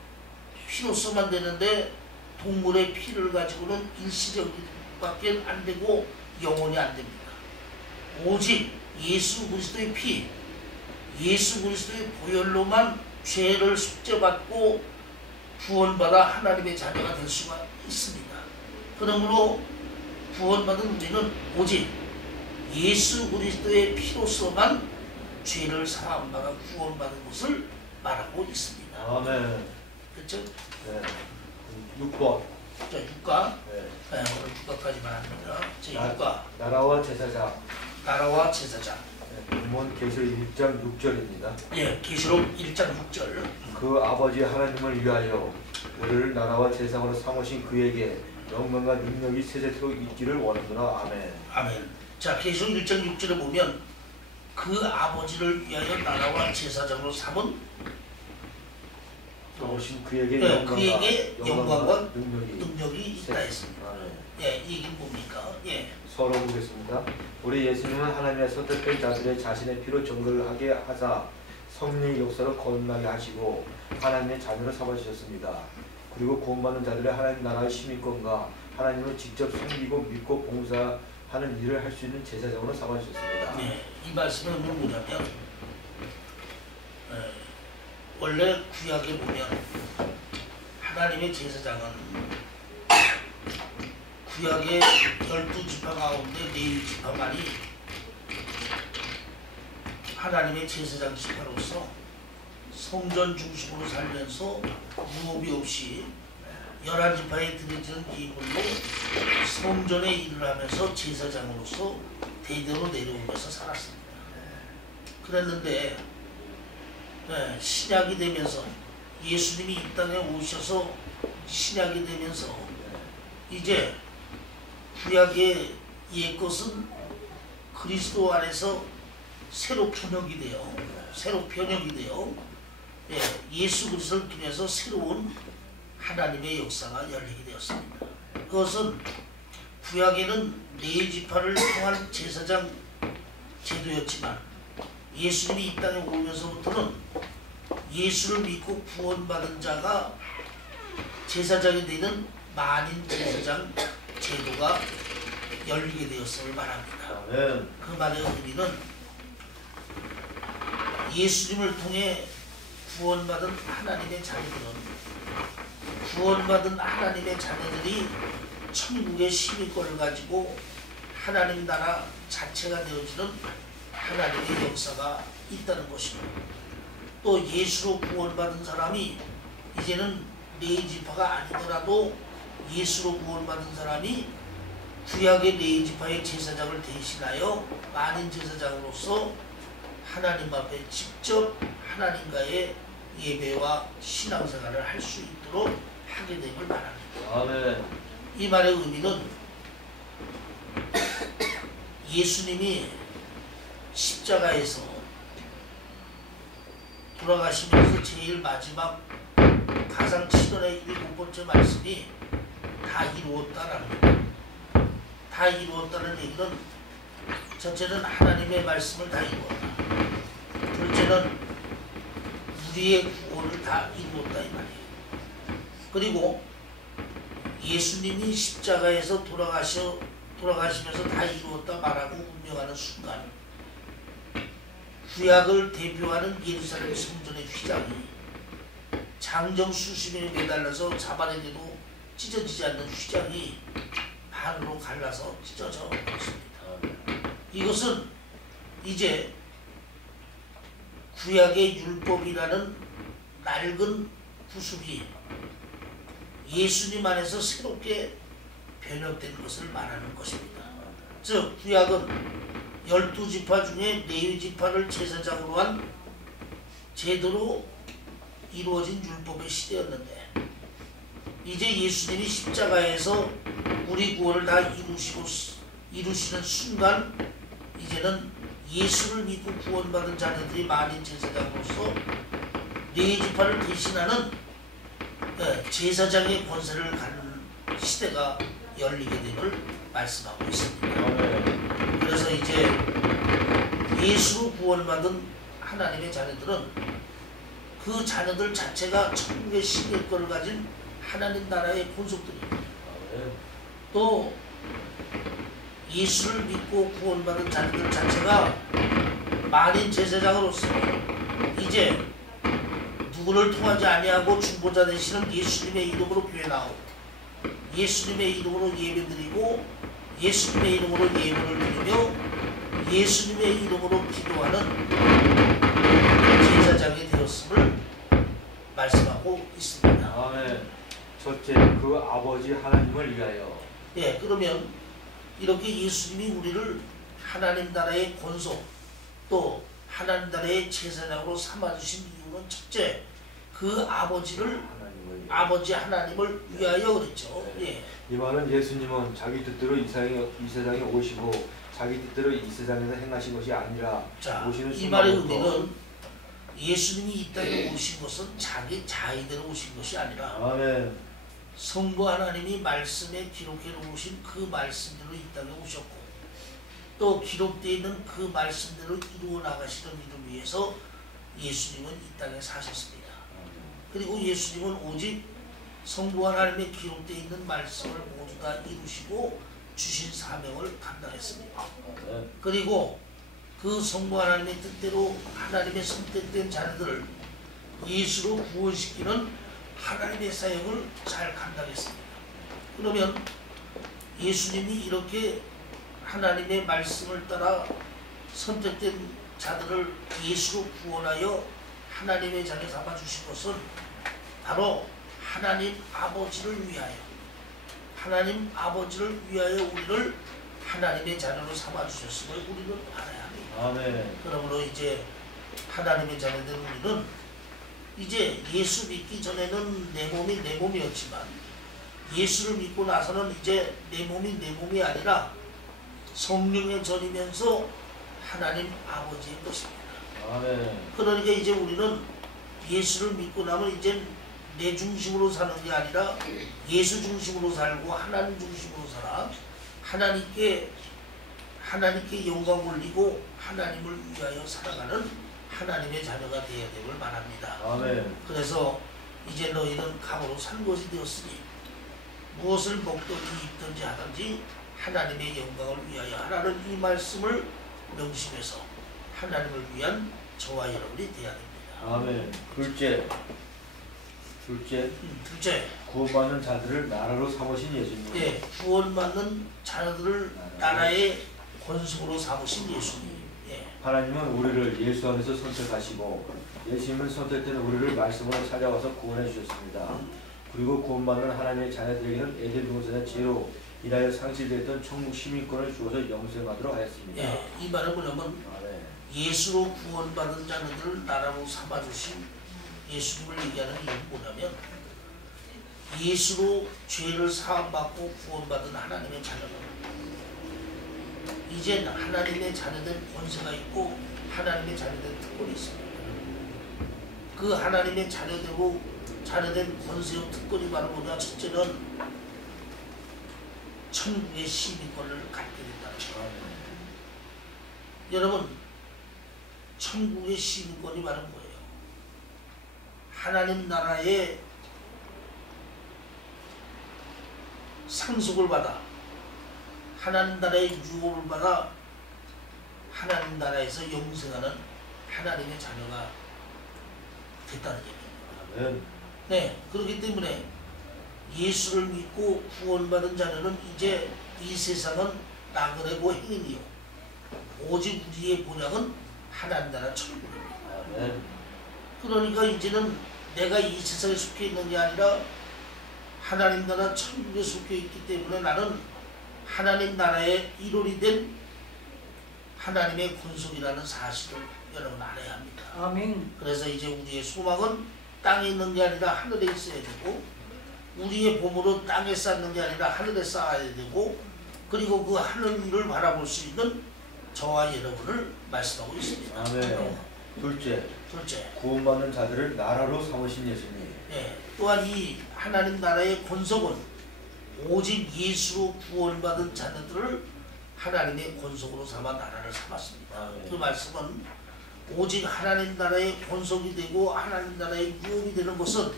피로서만 되는데 동물의 피를 가지고는 일시적밖에 안 되고 영원히 안 됩니다. 오직 예수 그리스도의 피, 예수 그리스도의 보혈로만 죄를 속죄받고 구원받아 하나님의 자녀가 될 수가 있습니다. 그러므로 구원받은 우리는 오직 예수 그리스도의 피로서만 죄를 사함받아 구원받은 것을 말하고 있습니다. 아멘. 그렇죠? 네. 6번. 자, 6가. 네. 오늘 6가까지만 합니다. 자, 6가. 나라와 제사장. 나라와 제사장. 본문 계시록 1장 6절입니다. 예, 계시록 1장 6절. 그 아버지 하나님을 위하여 우리를 나라와 제사장으로 삼으신 그에게 영광과 능력이 세세토록 있기를 원하노라. 아멘. 아멘. 자, 계시록 1장 6절에 보면 그 아버지를 위하여 나라와 제사장으로 삼은 오신 그에게 영광과 능력이 있다 했습니다. 예, 이게 뭡니까? 예. 서로 보겠습니다. 우리 예수님은 하나님의 선택된 자들의 자신의 피로 정결하게 하사 성령의 역사로 거듭나게 하시고 하나님의 자녀로 삼아주셨습니다. 그리고 구원받는 자들의 하나님 나라의 시민권과 하나님을 직접 섬기고 믿고 봉사하는 일을 할 수 있는 제사장으로 삼아주셨습니다. 네, 이 말씀은 뭐냐면 원래 구약에 보면 하나님의 제사장은 구약의 12지파 가운데 레위 지파만이 하나님의 제사장 지파로서 성전 중심으로 살면서 유업이 없이 11지파에 드려지는 예물로 성전에 일을 하면서 제사장으로서 대대로 내려오면서 살았습니다. 그랬는데 신약이 되면서 예수님이 이 땅에 오셔서 신약이 되면서 이제 구약의 옛것은 그리스도 안에서 새로 번역이 되어 예수 그리스도를 통해서 새로운 하나님의 역사가 열리게 되었습니다. 그것은 구약에는 네 지파를 통한 제사장 제도였지만 예수님이 이 땅에 오면서부터는 예수를 믿고 구원받은 자가 제사장이 되는 만인 제사장 제도가 열리게 되었음을 말합니다. 그 말의 의미는 예수님을 통해 구원받은 하나님의 자녀들이 천국의 시민권을 가지고 하나님 나라 자체가 되어지는 하나님의 역사가 있다는 것입니다. 또 예수로 구원받은 사람이 이제는 네 지파가 아니더라도 예수로 구원받은 사람이 구약의 네 지파의 제사장을 대신하여 만인 제사장으로서 하나님 앞에 직접 하나님과의 예배와 신앙생활을 할 수 있도록 하게 됨을 말합니다. 아멘. 이 말의 의미는 예수님이 십자가에서 돌아가시면서 제일 마지막 가상 7월의 7번째 말씀이 다 이루었다라는 겁니다. 다 이루었다는 얘기는 첫째는 하나님의 말씀을 다 이루었다. 둘째는 우리의 구원을 다 이루었다 이 말이에요. 그리고 예수님이 십자가에서 돌아가시면서 다 이루었다 말하고 운명하는 순간 구약을 대표하는 예루살렘 성전의 휘장이 장정 수심에 매달려서 잡아내려도 찢어지지 않는 휘장이 반으로 갈라서 찢어져 버렸습니다. 이것은 이제 구약의 율법이라는 낡은 구습이 예수님 안에서 새롭게 변형된 것을 말하는 것입니다. 즉 구약은 12지파 중에 레위 지파를 제사장으로 한 제도로 이루어진 율법의 시대였는데 이제 예수님이 십자가에서 우리 구원을 다 이루시는 순간 이제는 예수를 믿고 구원받은 자녀들이 만인 제사장으로서 네 지파를 대신하는 제사장의 권세를 갖는 시대가 열리게 됨을 말씀하고 있습니다. 그래서 이제 예수로 구원받은 하나님의 자녀들은 그 자녀들 자체가 천국의 시민권을 가진 하나님 나라의 본속들입니다. 또 예수를 믿고 구원받은 자녀들 자체가 만인 제사장으로서 이제 누구를 통하지 아니하고 중보자 되시는 예수님의 이름으로 교회 나오고 예수님의 이름으로 예배드리고 예수님의 이름으로 예물을 드리며 예수님의 이름으로 기도하는 제사장이 되었음을 말씀하고 있습니다. 아멘. 첫째, 그 아버지 하나님을 위하여. 예, 그러면 이렇게 예수님이 우리를 하나님 나라의 권속 또 하나님 나라의 제사장으로 삼아주신 이유는 첫째, 그 아버지 하나님을 위하여 그랬죠. 예. 이 말은 예수님은 자기 뜻대로 이 세상에 오시고 자기 뜻대로 이 세상에서 행하신 것이 아니라 오시는 이 말의 의미는 예수님이 이 땅에 오신 것은 자기 자의대로 오신 것이 아니라 아멘. 성부 하나님이 말씀에 기록해 놓으신 그 말씀대로 이 땅에 오셨고 또 기록되어 있는 그 말씀대로 이루어 나가시는 일을 위해서 예수님은 이 땅에 사셨습니다. 그리고 예수님은 오직 성부 하나님의 기록되어 있는 말씀을 모두 다 이루시고 주신 사명을 감당했습니다. 그리고 그 성부 하나님의 뜻대로 하나님의 선택된 자녀들을 예수로 구원시키는 하나님의 사역을 잘 감당했습니다. 그러면 예수님이 이렇게 하나님의 말씀을 따라 선택된 자들을 예수로 구원하여 하나님의 자녀 삼아주신 것은 바로 하나님 아버지를 위하여 우리를 하나님의 자녀로 삼아주셨음을 우리는 알아야 합니다. 아멘. 그러므로 이제 하나님의 자녀된 우리는 이제 예수 믿기 전에는 내 몸이었지만 예수를 믿고 나서는 이제 내 몸이 아니라 성령에 전이면서 하나님 아버지의 것입니다. 아멘. 그러니까 이제 우리는 예수를 믿고 나면 이제 내 중심으로 사는 게 아니라 예수 중심으로 살고 하나님 중심으로 살아 하나님께 영광 올리고 하나님을 위하여 살아가는 하나님의 자녀가 되어야 됨을 말합니다. 아멘. 그래서 이제 너희는 감으로 산 것이 되었으니 무엇을 먹든지 입든지 하든지 하나님의 영광을 위하여 하라는 이 말씀을 명심해서 하나님을 위한 저와 여러분이 되어야 됩니다. 아멘. 둘째, 구원받는 자들을 나라로 삼으신 예수님. 네, 구원받는 자녀들을 나라의 권속으로 삼으신 예수님. 예. 하나님은 우리를 예수 안에서 선택하시고 예수님은 선택된 우리를 말씀으로 찾아와서 구원해 주셨습니다. 그리고 구원받는 하나님의 자녀들에게는 에덴 동산의 죄로 인하여 상실됐던 천국 시민권을 주어서 영생하도록 하였습니다. 예, 이 말은 뭐냐면 예수로 구원받은 자녀들을 나라로 삼아주신 예수님을 얘기하는 이유는 뭐냐면 예수로 죄를 사함받고 구원받은 하나님의 자녀는 이제 하나님의 자녀된 권세가 있고 하나님의 자녀된 특권이 있습니다. 그 하나님의 자녀된 권세와 특권이 바로 뭐냐? 첫째는 천국의 시민권을 갖게 된다는 거예요. 여러분, 천국의 시민권이 바로 뭐예요? 하나님 나라의 상속을 받아 하나님 나라의 유업을 받아 하나님 나라에서 영생하는 하나님의 자녀가 됐다는 얘기입니다. 네, 그렇기 때문에 예수를 믿고 구원받은 자녀는 이제 이 세상은 나그네고 행인이요 오직 우리의 본향은 하나님 나라 천국입니다. 그러니까 이제는 내가 이 세상에 속해 있는 게 아니라 하나님 나라 천국에 속해 있기 때문에 나는 하나님 나라의 일원이 된 하나님의 권속이라는 사실을 여러분 알아야 합니다. 아멘. 그래서 이제 우리의 소망은 땅에 있는 게 아니라 하늘에 있어야 되고 우리의 보물은 땅에 쌓는 게 아니라 하늘에 쌓아야 되고 그리고 그 하늘 위를 바라볼 수 있는 저와 여러분을 말씀하고 있습니다. 아멘. 둘째, 구원받는 자들을 나라로 삼으신 예수님. 예, 또한 이 하나님 나라의 권속은 오직 예수로 구원받은 자녀들을 하나님의 권속으로 삼아 나라를 삼았습니다. 아멘. 그 말씀은 오직 하나님 나라의 권속이 되고 하나님 나라의 유업이 되는 것은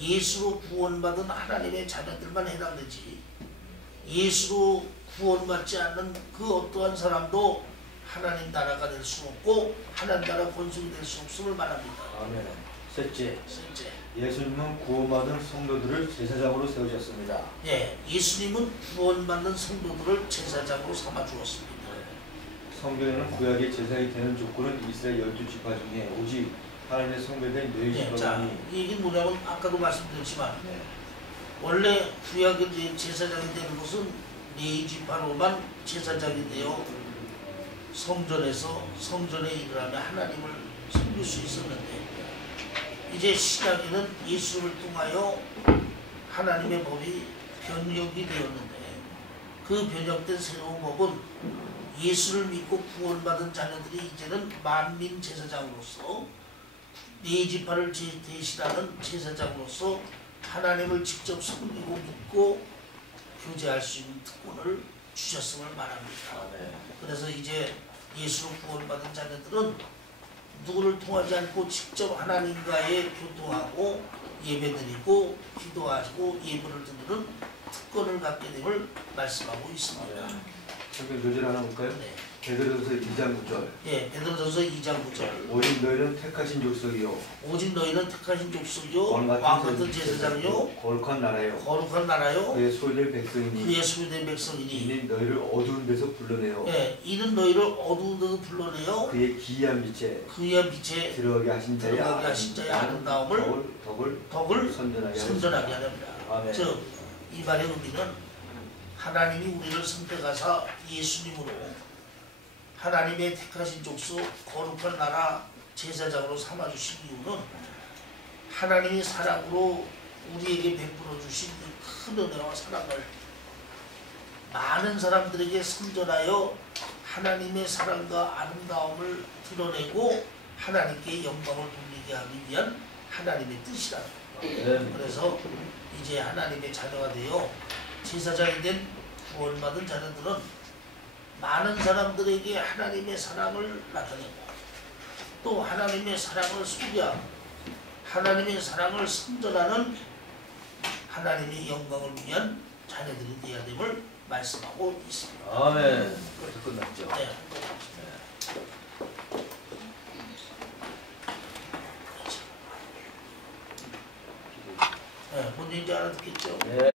예수로 구원받은 하나님의 자녀들만 해당되지 예수로 구원받지 않는 그 어떠한 사람도 하나님 나라가 될 수 없고 하나님 나라 권속이 될 수 없음을 말합니다. 아멘. 셋째, 셋째, 예수님은 구원받은 성도들을 제사장으로 세우셨습니다. 예, 예수님은 구원받는 성도들을 제사장으로 삼아 주었습니다. 성경에는 구약의 제사장이 되는 조건은 이스라엘 12지파 중에 오직 하나님의 성별된 예, 자, 뇌지파만이. 이 얘기는 뭐냐면 아까도 말씀드렸지만 원래 구약의 제사장이 되는 것은 뇌지파로만 제사장이 되어 성전에 일하며 하나님을 섬길 수 있었는데 이제 신약에는 예수를 통하여 하나님의 법이 변경이 되었는데 그 변형된 새로운 법은 예수를 믿고 구원받은 자녀들이 이제는 만민 제사장으로서 네 지파를 대신하는 제사장으로서 하나님을 직접 섬기고 믿고 교제할 수 있는 특권을 주셨음을 말합니다. 그래서 이제 예수로 구원받은 자녀들은 누구를 통하지 않고 직접 하나님과의 교통하고 예배드리고 기도하고 예물을 드리는 특권을 갖게 됨을 말씀하고 있습니다. 성경 교절 하나 볼까요? 네. 베드로전서 2장 9절. 예, 베드로전서 2장 9절. 오직 너희는 택하신 족속이요 오직 너희는 택하신 족속이요 왕 왕 같은 제사장이요 거룩한 나라요 거룩한 나라요 그의 소유된 백성이니 그의 소유된 백성이니 이는 너희를 어두운 데서 불러내어 예, 이는 너희를 어두운 데서 불러내어 그의 기이한 빛에 그의 빛에 들어가게 하신 자의 들어가게 하신 자의 아름다움을 덕을 선전하게 선전하게 하렵니다. 아멘. 즉, 이 말의 의미는 하나님이 우리를 선택하사 예수님으로 하나님의 택하신 족속 거룩한 나라 제사장으로 삼아주신 이유는 하나님이 사랑으로 우리에게 베풀어 주신 그 큰 은혜와 사랑을 많은 사람들에게 선전하여 하나님의 사랑과 아름다움을 드러내고 하나님께 영광을 돌리게 하기 위한 하나님의 뜻이라는 거예요. 그래서 이제 하나님의 자녀가 되어 제사장이 된 구원받은 자녀들은 많은 사람들에게 하나님의 사랑을 나타내고 또 하나님의 사랑을 소개하고 하나님의 사랑을 선전하는 하나님의 영광을 위한 자녀들이 되어야 됨을 말씀하고 있습니다. 아멘. 그래서 끝났죠. 네. 네, 뭔지 이제 알아듣겠죠? 네.